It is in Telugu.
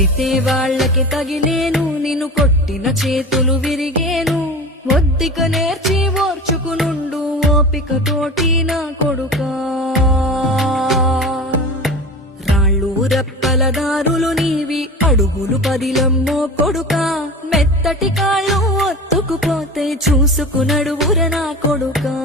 కొడితే వాళ్ళకి తగిలేను, నిన్ను కొట్టిన చేతులు విరిగేను. ఒద్దిక నేర్చి ఓర్చుకునుండు ఓపిక తోటి నా కొడుకా. రాళ్ళు రెప్పల దారులు నీవి, అడుగులు పదిలమ్మో కొడుకా. మెత్తటి కాళ్ళు ఒత్తుకుపోతే చూసుకునడువుర నా కొడుకా.